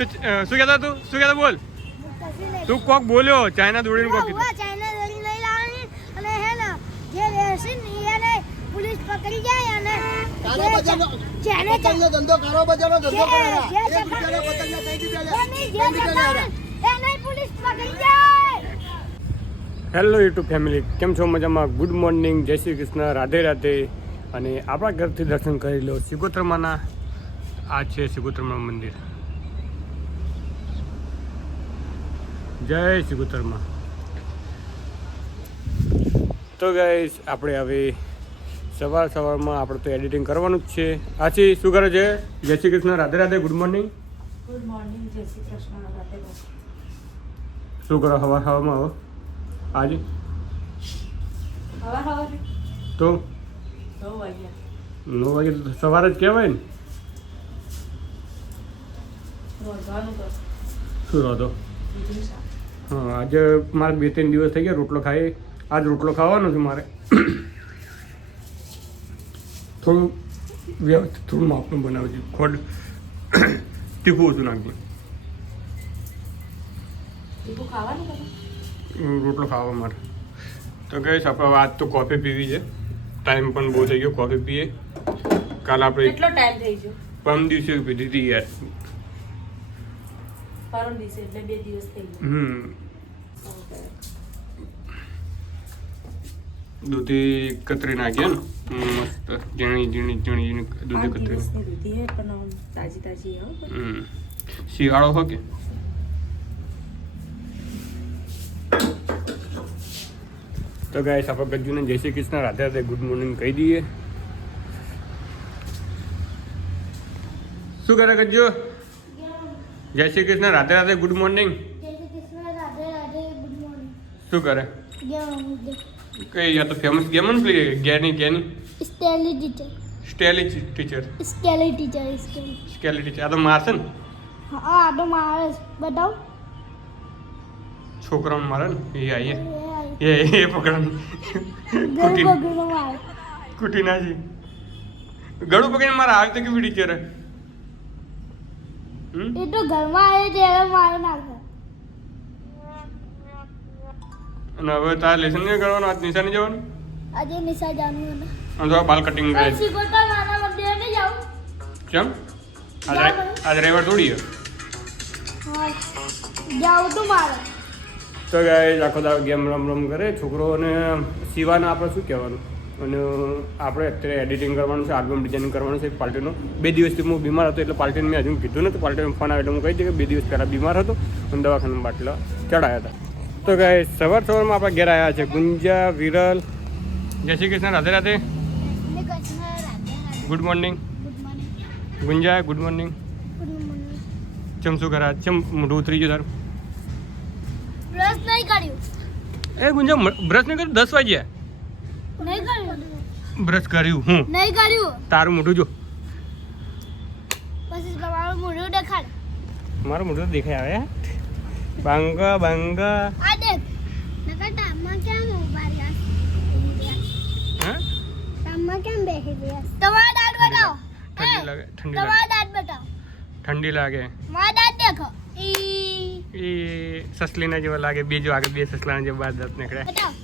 તો શું કહેતો તું? શું કહેતો બોલ? તું કોક બોલ્યો ચાઇના દોડીને કોક કીધું. ચાઇના દોડી લઈ લાવવાની અને હે ને જે વેસી ને એને પોલીસ પકડી જાય અને કારો બજારનો ધંધો કારો બજારનો ધંધો કરે છે. એક રૂપિયાના પતંગના 3 રૂપિયા એને પોલીસ પકડી જાય. હેલો યુટ્યુબ ફેમિલી, કેમ છો? મજામાં? ગુડ મોર્નિંગ, જય શ્રી કૃષ્ણ, રાધે રાધે. અને આપણા ઘરથી દર્શન કરી લો સિગોત્રમાના. આ છે સિગોત્રમા મંદિર. જય સિગોત્રમા. તો ગાઈસ આપણે હવે સવારમાં આપણે તો એડિટિંગ કરવાનું જ છે. આછી શું કરે છે? જય Shri Krishna, Radhe Radhe, good morning. Good morning, જય શ્રી કૃષ્ણ, રાધે રાધે. શું કરો હવામાં હવે આજે? હવાર તો 9 વાગ્યા. 9 વાગે તો સવારે જ કહેવાય ને. રોજવાનું તો શું રહો તો? બીજું શાક. હા, આજે મારે 2-3 દિવસ થઈ ગયા રોટલો ખાઈ. આજ રોટલો ખાવાનો છે મારે. થોડું વ્યવસ્થિત, થોડું માપનું બનાવજો. ખોડ તીખું ઓછું નાખજો. તીખું ખાવાનું તમે? રોટલો ખાવા મારે તો કહીશ. આપણે આજ તો કોફી પીવી છે. ટાઈમ પણ બહુ થઈ ગયો કોફી પીએ. કાલ આપણે કેટલો ટાઈમ થઈ ગયો? પરમ દિવસે પીધી હતી યાર. પરમ દિવસે એટલે 2 દિવસ થઈ ગયા. દૂધી કતરી નાખીએ ને મસ્ત ઝીણી દૂધી કતરી. દિવસની દૂધી હે પણ આમ તાજી હો. શિયાળો હો કે તો ગાઈસ આપણે ગજ્જુને જય શ્રી કૃષ્ણ, રાધે રાધે, ગુડ મોર્નિંગ કહી દઈએ. શું કરે ગજ્જુ? જય શ્રી કૃષ્ણ, રાધે રાધે, ગુડ મોર્નિંગ. જય શ્રી કૃષ્ણ, રાધે રાધે, ગુડ મોર્નિંગ. શું કરે? ગેમ કઈ આ તો ફેમસ ગેમ ને પેલી ગેની સ્ટેલી ટીચર. સ્ટેલી ટીચર. સ્કેલી ટીચર. સ્કેલી ટીચર. આ તો મારશે ને હા, આ તો મારે બતાવ. છોકરાઓને મારે ને એ આવીએ એ પકડવાની ઘર પકડીને મારે. કુટી નાખી ગળું પકડીને મારે આવે તો કેવી ટીચર. એ તો ઘરમાં આવે ત્યારે મારે નાખે. અને હવે તારે લેસન નહીં કરવાનું? આજ નિશા નહીં જવાનું? આજે નિશા જાનું ને આમ તો બાલ કટિંગ કરે છે. શીખોતા મારા મંદિરે નહીં જાઉં. કેમ? આજ રવિવાર થોડી છે. હા, જાઉં તું મારે. તો ગાઈસ આખો દાડો ગેમ રમ કરે છોકરો. અને શિવાને આપણે શું કહેવાનું? અને આપણે અત્યારે એડિટિંગ કરવાનું છે, આલ્બમ ડિઝાઇનિંગ કરવાનું છે પાર્ટીનો. 2 દિવસથી હું બીમાર હતો એટલે પાર્ટીને મેં હજુ કીધું નથી. પાર્ટીનો ફોન આવે એટલે હું કહી દઉં કે 2 દિવસ પહેલાં બીમાર હતો અને દવાખાનામાં બાટલા ચડાયા હતા. તો ગાઈસ સવારમાં આપણે ઘેર આવ્યા છે. ગુંજા, વિરલ, જય Shri Krishna, Radhe Radhe, good morning. ગુંજા, good morning. ચમ શું કરે? ચમ મોઢું ઉતરી ગયું તારું? બ્રશ નહીં કર્યું. એ ગુંજા બ્રશ નહીં કર્યું? 10 વાગ્યા. નહીં કર્યું. બ્રશ કર્યું હું? નહીં કર્યું. તારું મોઢું જો. પછી તમારું મોઢું દેખાડ. મારું મોઢું તો દેખાય આવે. બાંગા બાંગા. આ દેખ. નકર તામમાં કેમ ઉભા રહ્યા? હા, તામમાં કેમ બેસી રહ્યા? તમારા દાંત બતાવો. ઠંડી લાગે. તમારા દાંત બતાવો. ઠંડી લાગે. મારા દાંત દેખો. એ સસલીના જેવા લાગે. બે જો આગળ 2 સસલાના જેવા બાર દાંત નીકળ્યા. બતાવો.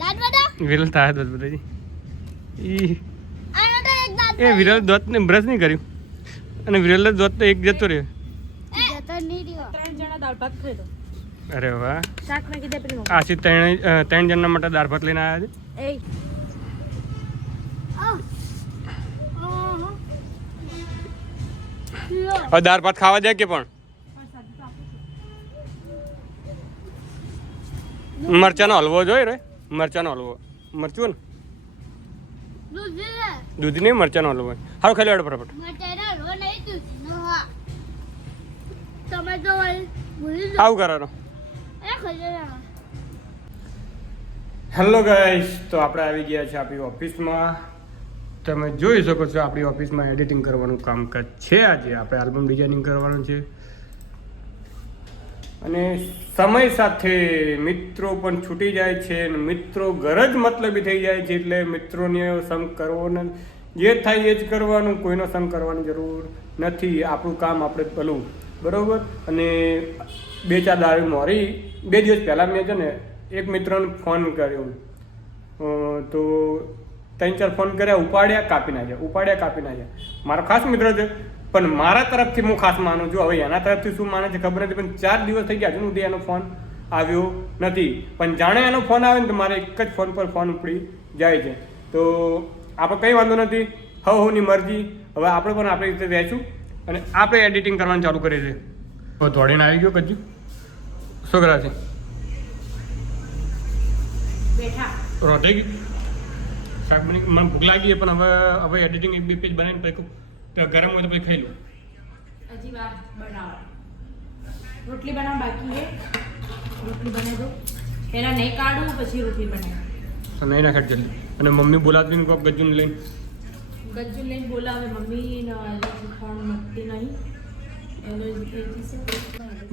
દાંત બતાવો. વિરલ થાય દાંત બધાજી. આનો તો એક દાંત. એ વિરલ દાંત ને બ્રશ નહીં કર્યું અને વિરલ દાંત તો એક જતો રહ્યો. જતો નહીં રહ્યો. 3 જણા દાળ ભાત ખાઈ દો. અરે વાહ. શાક નાખી દે પેલી આશી 3 જણના માટે દાળ ભાત લઈને આવ્યા છે. એ હવે દાળ ભાત ખાવા જાય કે પણ મરચાનો હલવો જોઈ રે. મરચાનો હલવો. મરચું ને દૂધ નહીં, મરચાનો હલવો. હારું ખાઈ લેવાડો ફટાફટ. તમે તો ભૂલી આવું કરવાનો. જાઓ. હેલો ગાઈસ, તો આપણે આવી ગયા છે આપણી ઓફિસમાં. તમે જોઈ શકો છો આપણી ઓફિસમાં એડિટિંગ કરવાનું કામકાજ છે. આજે આપણે આલ્બમ ડિઝાઇનિંગ કરવાનું છે. અને સમય સાથે મિત્રો પણ છૂટી જાય છે અને મિત્રો ઘર જ મતલબી થઈ જાય છે. એટલે મિત્રોને સંગ કરવો ને જે થાય એ જ કરવાનું. કોઈનો સંગ કરવાની જરૂર નથી, આપણું કામ આપણે પેલું બરાબર. અને 2-4 દાડી મોરી 2 દિવસ પહેલાં મેં છે ને એક મિત્રને ફોન કર્યો, તો 3-4 ફોન કર્યા, ઉપાડ્યા કાપી નાખ્યા. મારો ખાસ મિત્ર છે, પણ મારા તરફથી હું ખાસ માનું છું. હવે એના તરફથી શું માને છે ખબર નથી, પણ 4 દિવસ થઈ ગયા હજુ સુધી એનો ફોન આવ્યો નથી. પણ જાણે એનો ફોન આવે ને તો મારે એક જ ફોન પર ફોન ઉપડી જાય છે. તો આપણે કંઈ વાંધો નથી, હવની મરજી. હવે આપણે પણ આપણી રીતે રહેશું અને આપણે એડિટિંગ કરવાનું ચાલુ કરીએ છીએ. તો દોડીને આવી ગયો કજ્જુ, શું કરે છે? બેઠા રોટી ગઈ શાક બની, મને ભૂખ લાગી પણ હવે એડિટિંગ 1-2 પેજ બનાવીને પછી ગરમ હોય તો પછી ખાઈ લઉં. હજી વાર બનાવો. રોટલી બનાવ બાકી છે. રોટલી બનાવી દો. પહેલા નહીં કાઢું પછી રોટલી બનાવ. તો નહીં નાખે જલ્દી. અને મમ્મી બોલાવતી ને કોઈક ગજ્જુને લઈને ગજ્જુ લઈને બોલાવે મમ્મી ફોન મળતી નહીં. એલર્જી થઈ જશે.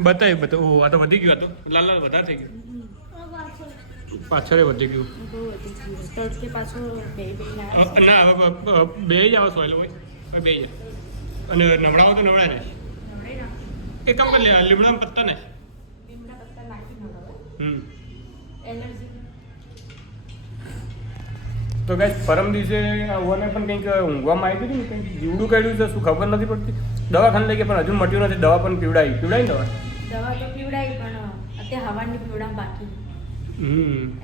બતાવ. ઓહ, આ તો વધી ગયું. આ તો લાલ વધારે થઈ ગયું. પાછળ વધી ગયું. બહુ વધી ગયું. તડકે પાછો બે ના ના હવે બે જ આવે સોયલ હોય, હવે બે જ. અને નવડાવો તો નવડાય ને. એક કામ કરી લે, લીમડા પત્તા ને. લીમડા પત્તા નાખી નવડાવે. એલર્જી. તો ગાઈસ પરમ દિવસે ઓને પણ કંઈક ઊંઘવામાં આવી હતી ને, કંઈક જીવડું કાઢ્યું છે, શું ખબર નથી પડતી. દવાખાને લઈ ગયા પણ હજુ મટ્યું નથી. દવા પણ પીવડાવી દવા. દવા તો પીવડાવી પણ અત્યારે હવાની પીવડાવ બાકી.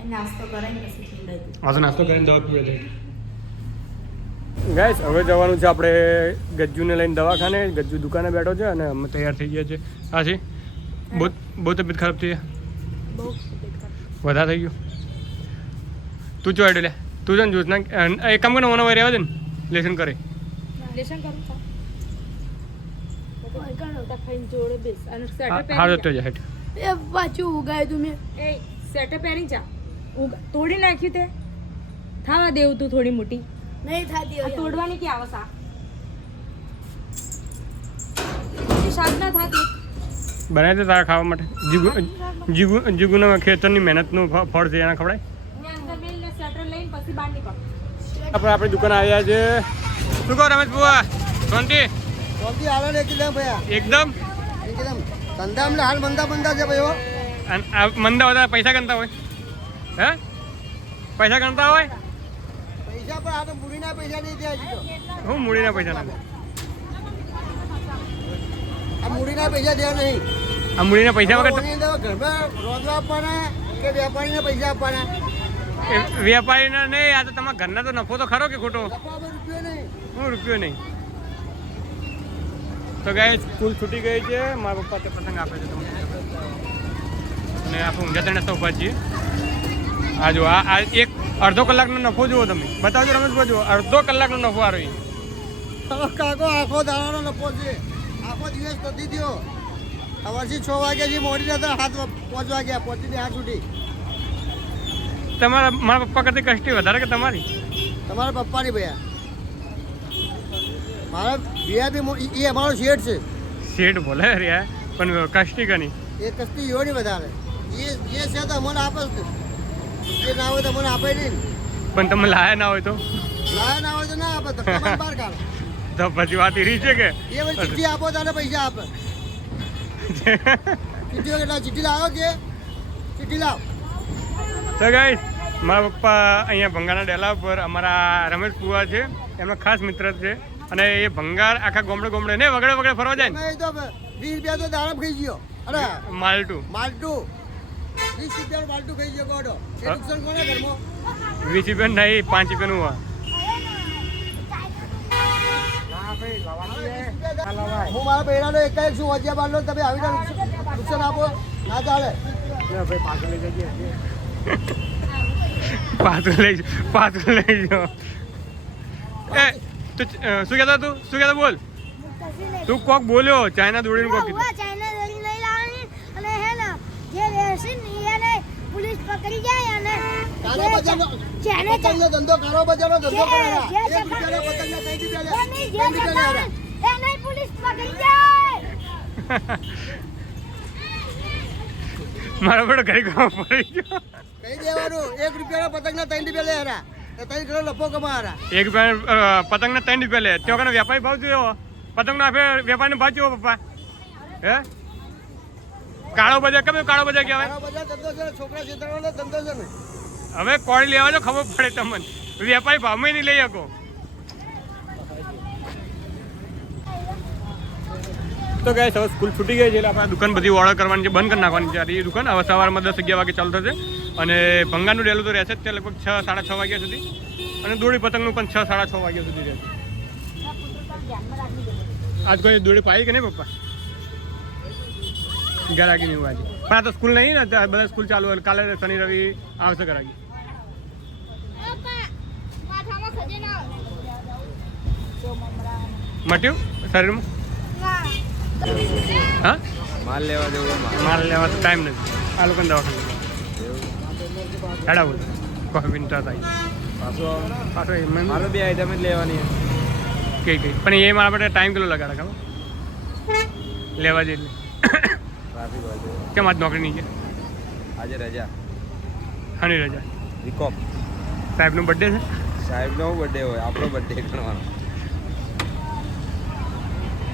એ નાસ્તો કરાવીને પછી પીવડાવી. હા, તો નાસ્તો કરીને દવા પીવડાવી. ગાઈસ હવે જવાનું છે આપણે ગજ્જુને લઈને દવાખાને. ગજ્જુ દુકાને બેઠો છે અને અમે તૈયાર થઈ ગયા છે. હા છે, બહુ તબિયત ખરાબ થઈ બહુ વધારે થઈ ગયું. તું ચો લે, તું છે ને જ્યોત્સના એક કામ કરીને મને રહેવા દે ને, લેસન કરે. લેશન કરું છું. ખાઈને જોડે બેસ અને સ્વેટર હા પહેરી જતો જાય હેઠ. એ પાછું ઉગાય તું મેં એ સ્વેટર પહેરી જા. તોડી નાખ્યું તે થાવા દેવું તું થોડી મોટી. નહીં થતી આ તોડવાની કે આવસ આ શાક ના થાતી. બનાવી દે તારા ખાવા માટે. જીગુના ખેતરની મહેનતનું ફળ છે, એના ખવડાય. અંદર મેલને સ્વેટર લઈને પછી બહાર નીકળ. આપણી દુકાન આવ્યા છે. શું કહો રમેશ બુઆ? શાંતિ ચોથી હાલો ને એકદમ ભૈયા, એકદમ. ધંધા અમને હાલ મંદા છે ભાઈઓ. અને આ મંદા વધારે પૈસા ગણતા હોય, હે? પૈસા ગણતા હોય? પૈસા પણ આ તો મૂડીના પૈસા નહીં થયા હજી તો. હું મૂડીના પૈસા ના. આ મૂડીના પૈસા થયા નહીં. આ મૂડીના પૈસા વગર ઘરમાં રોજવા આપવાના કે વેપારીને પૈસા આપવાના? વેપારીના નહીં. આ તો તમારા ઘરના તો નફો તો ખરો કે ખોટો? રૂપિયો નહીં. હું રૂપિયો નહીં. તો ગાય સ્કૂલ છૂટી ગઈ છે. મારા પપ્પા તે પતંગ આપે છે તમને. અને આપણે ઊંઝા ત્રણે તો ઉભા છીએ. આ જો આ એક અડધો કલાકનો નફો જુઓ તમે. બતાવજો રમેશભાઈ, જુઓ અડધો કલાકનો નફો આ રહી. કાકો આખો દાડાનો નફો છે. આખો દિવસ નથી થયો. સવારથી 6 વાગ્યાથી મોડી હતા 5 વાગ્યા પહોંચી 8 સુધી. તમારા મારા પપ્પા કરતી કષ્ટી વધારે કે તમારી? તમારા પપ્પાની ભૈયા. મારા ભૈયા બી એ અમારો શેઠ છે. શેઠ બોલે રહ્યા પણ કષ્ટી કની એ કસ્તી યો નહીં વધારે. જે છે તો અમને આપે જ. એ ના હોય તો મને આપે નહીં. પણ તમે લાયા ના હોય તો લાયા ના હોય તો ના આપે તો કમાન બહાર કાઢે. તો પછી વાત એરી છે કે એ વળી ચિઠ્ઠી આપો તો પૈસા આપે. ચિઠ્ઠી કેટલા ચિઠ્ઠી લાવો કે ચિઠ્ઠી લાવ. તો ગાઈસ મારા પપ્પા અહીંયા ભંગારના ડેલા ઉપર અમારા રમેશ પુવા છે, એમના ખાસ મિત્ર છે. અને એ ભંગાર આખા ગોમડે ને વગડે ફરવા જાય ને તો 20 રૂપિયા તો દાડમ ખાઈ ગયો. અરે માલટું 20 રૂપિયાનું માલટું ખાઈ ગયો ગોડો. એ નુકસાન કોને ઘરમાં? 20 રૂપિયા નહીં, 5 રૂપિયાનું હોય. હું મારા બૈરાનો એક શું વજ્યા બાંધો તમે આવીને નુકસાન આપો ના ચાલે. પાછું લઈ જાઓ. એ તું શું કહેતો બોલ. તું કોક બોલ્યો ચાઇના દોડીને કોક કીધું. ચાઇના દોરી નહીં લાવવાની અને હે ને જે વેરસી ને એને પોલીસ પકડી જાય અને કાલે બજારનો જેને પતંગનો ધંધો કારો બજારનો ધંધો કરેલા. જે 1 રૂપિયાના પતંગના 3 રૂપિયા લે. જે 3 રૂપિયા લે. એને પોલીસ પકડી જાય. મારો બેટો ઘરે કામ પડી ગયો. કહી દેવાનું 1 રૂપિયાના પતંગના 3 રૂપિયા લે હરા. એ 3 કિલો લપો કમા હરા. 1 રૂપિયા પતંગના 3 રૂપિયા લે. ત્યાં કને વ્યાપારી ભાવ જોયો પતંગનો આપે વેપારનો ભાવ કેવો પપ્પા? હે કાળો બજાર કેમ કાળો બજાર કહેવાય? મારો બધા ધંધો છે છોકરા છેતરવાનો ધંધો છે ને. હવે કોણ લેવા જો ખબર પડે તમને. વેપારી ભાવમાં નહીં લઈ શકો. તો ગાઈસ હવે સ્કૂલ છૂટી ગઈ છે એટલે આપણે દુકાન બધી ઓર્ડર કરવાની છે, બંધ કરી નાખવાની છે એ દુકાન. હવે સવારમાં 10-11 વાગે ચાલુ થશે અને ભંગારનું ડેલું તો રહેશે જ તે લગભગ 6-6:30 વાગ્યા સુધી અને દોડી પતંગનું પણ 6-6:30 વાગ્યા સુધી રહેશે. આજ કોઈ દોડી પાઈ કે નહીં પપ્પા? ગરાગી નહીં આજે પણ આ તો સ્કૂલ નહીં ને, બધા સ્કૂલ ચાલુ હોય. કાલે શનિ રવિ આવશે ગરાગી. મટ્યું શરીરમાં? હા માલ લેવા જવું માલ લેવા તો ટાઈમ નથી. આ લોકોને દવાખાને હેડા બોલ કોફી પીતા થાય પાછો મારે બે આઈટમ જ લેવાની કઈ કઈ પણ એ મારા માટે ટાઈમ કેટલો લગાડે ખબર લેવા જઈએ એટલે ટ્રાફિક હોય છે. કેમ આજ નોકરી નહીં છે? આજે રજા હાની રજા? વિકોપ સાહેબનો બર્થડે છે. સાહેબનો બર્થડે હોય, આપણો બર્થડે ગણવાનો.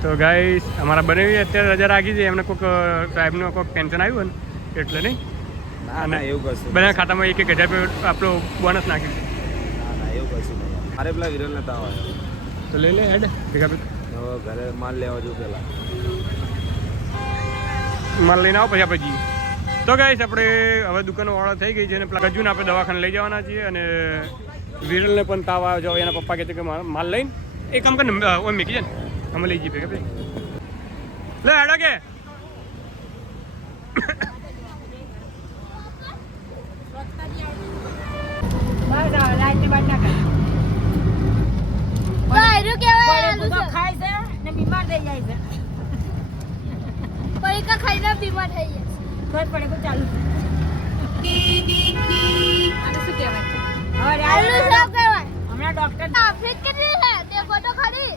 તો ગાઈસ અમારા બનાવી અત્યારે રજા રાખી છે. એમને કોઈક સાહેબનું કોઈક પેન્શન આવ્યું ને એટલે નહીં. ના ના એવું કશું બધા ખાતામાં 1,000 રૂપિયા આપણો બોનસ નાખ્યું. ના ના એવું કશું નહીં. મારે પેલા વિરલ નતા હોય તો લઈ લે હેડ ભેગા ભેગા હવે ઘરે માલ લેવા જવું પેલા. માલ લઈને આવો પછી આપણે જઈએ. તો ગાઈસ આપણે હવે દુકાનો ઓર્ડર થઈ ગઈ છે અને પેલા ગજુને આપણે દવાખાને લઈ જવાના છીએ અને વિરલને પણ તાવ આવ્યો છે. એના પપ્પા કહે છે કે માલ લઈને એ કામ કરીને ઓમ મૂકી જાય ને અમે લઈ જઈએ ભેગા ભેગા. લે હેડો કે બાયરું કહેવાય આલુ છે. ખાય છે ને બીમાર થઈ જાય છે. પડીકા ખાઈને બીમાર થઈ જાય. કોઈ પડે કોઈ ચાલુ આને શું કહેવાય? આલુ શાક કહેવાય. હમણાં ડોક્ટર ટ્રાફિક કેટલી છે દેખો તો ખરી.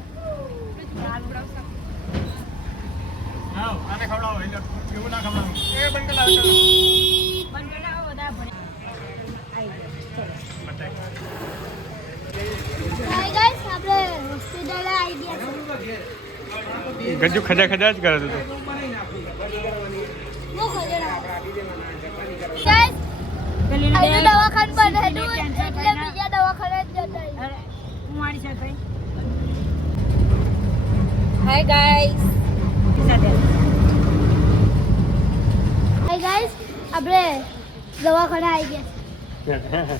હા આને ખવડાવો એટલે એવું ના ખવડાવો. એ બંધ કર લાવ હાય ગાઈસ આપણે હોસ્પિટલ આવી ગયા છે. ગજુ ખજા ખજા જ કરે તો હું ખોજેલા ગાઈસ આજે દવાખાને બનાવ્યું એટલે બીજા દવાખાને જ જતા રહીએ. હું મારી સાથે હાય ગાઈસ હાય ગાઈસ આપણે દવાખાને આવી ગયા છે. હા